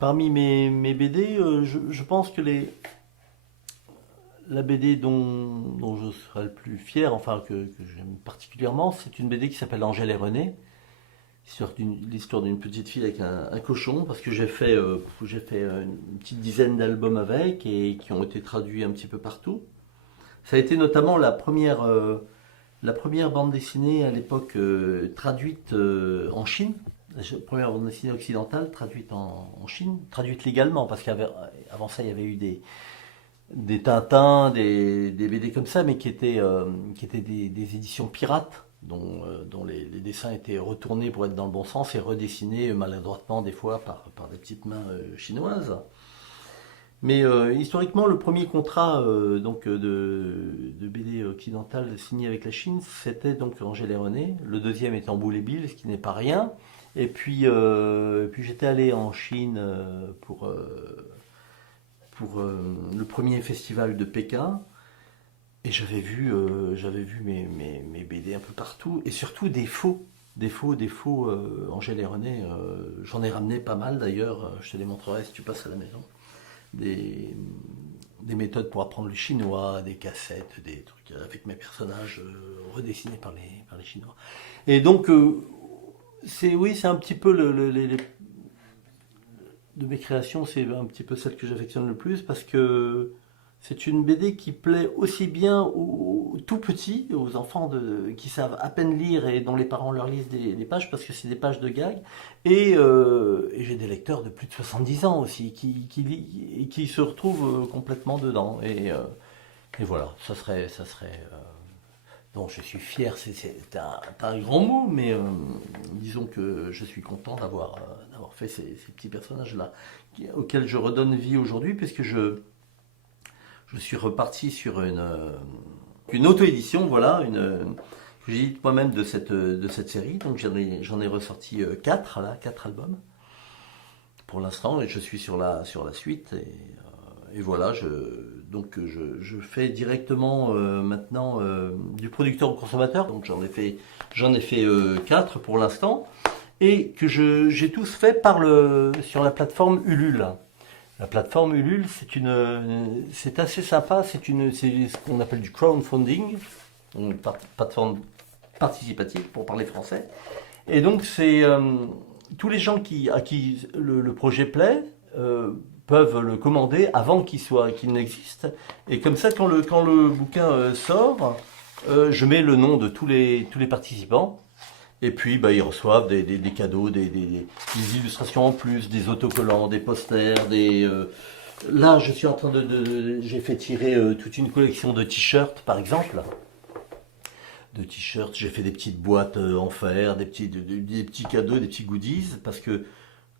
Parmi mes BD, je pense que la BD dont je serai le plus fier, enfin que j'aime particulièrement, c'est une BD qui s'appelle Angèle et René. L'histoire d'une petite fille avec un cochon, parce que j'ai fait une petite dizaine d'albums avec et qui ont été traduits un petit peu partout. Ça a été notamment la première bande dessinée à l'époque traduite en Chine. La première bande dessinée occidentale traduite en Chine, traduite légalement, parce qu'avant ça il y avait eu des Tintins, des BD comme ça, mais qui étaient des éditions pirates, dont les dessins étaient retournés pour être dans le bon sens et redessinés maladroitement des fois par des petites mains chinoises. Mais historiquement, le premier contrat de BD occidentale signé avec la Chine, c'était donc Angèle et René. Le deuxième étant Boule et Bill, ce qui n'est pas rien. Et puis j'étais allé en Chine pour le premier festival de Pékin. Et j'avais vu mes BD un peu partout. Et surtout des faux Angèle et René. J'en ai ramené pas mal d'ailleurs. Je te les montrerai si tu passes à la maison. Des, des méthodes pour apprendre le chinois, des cassettes, des trucs avec mes personnages redessinés par les Chinois. Et donc, oui, c'est un petit peu de mes créations, c'est un petit peu celle que j'affectionne le plus parce que c'est une BD qui plaît aussi bien aux tout petits, aux enfants qui savent à peine lire et dont les parents leur lisent des pages parce que c'est des pages de gag. Et j'ai des lecteurs de plus de 70 ans aussi qui lisent et qui se retrouvent complètement dedans. Et voilà, ça serait. Donc je suis fier, c'est un grand mot, mais disons que je suis content d'avoir fait ces petits personnages-là, auxquels je redonne vie aujourd'hui, puisque je suis reparti sur une auto-édition, voilà, que j'ai dit moi-même de cette série. Donc j'en ai ressorti 4, là, 4 albums pour l'instant, et je suis sur la suite. Et voilà, je fais directement maintenant du producteur au consommateur. Donc j'en ai fait 4 pour l'instant, et que j'ai tous fait sur la plateforme Ulule. La plateforme Ulule, c'est assez sympa. C'est ce qu'on appelle du crowdfunding, une plateforme participative pour parler français. Et donc c'est tous les gens à qui le projet plaît peuvent le commander avant qu'il n'existe. Et comme ça, quand le bouquin sort, je mets le nom de tous les participants. Et puis, ils reçoivent des cadeaux, des illustrations en plus, des autocollants, des posters, Là, je suis en train j'ai fait tirer toute une collection de t-shirts, par exemple. De t-shirts, j'ai fait des petites boîtes en fer, des petits cadeaux, des petits goodies, parce que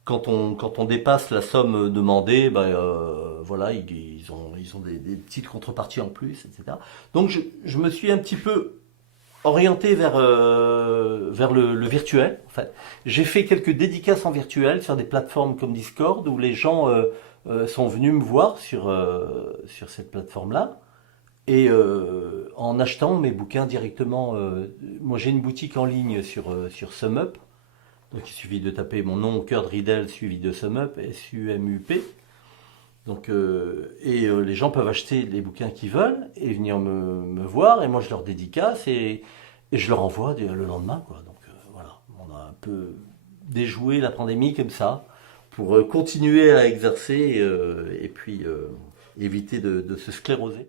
quand on dépasse la somme demandée, voilà, ils ont des petites contreparties en plus, etc. Donc, je me suis un petit peu orienté vers le virtuel, en fait. J'ai fait quelques dédicaces en virtuel sur des plateformes comme Discord où les gens sont venus me voir sur cette plateforme-là. Et en achetant mes bouquins directement, moi j'ai une boutique en ligne sur SumUp. Donc il suffit de taper mon nom au cœur de Riddle suivi de SumUp, SUMUP. Donc, les gens peuvent acheter les bouquins qu'ils veulent et venir me voir, et moi je leur dédicace et je leur envoie le lendemain, quoi. Donc voilà, on a un peu déjoué la pandémie comme ça pour continuer à exercer et puis éviter de se scléroser.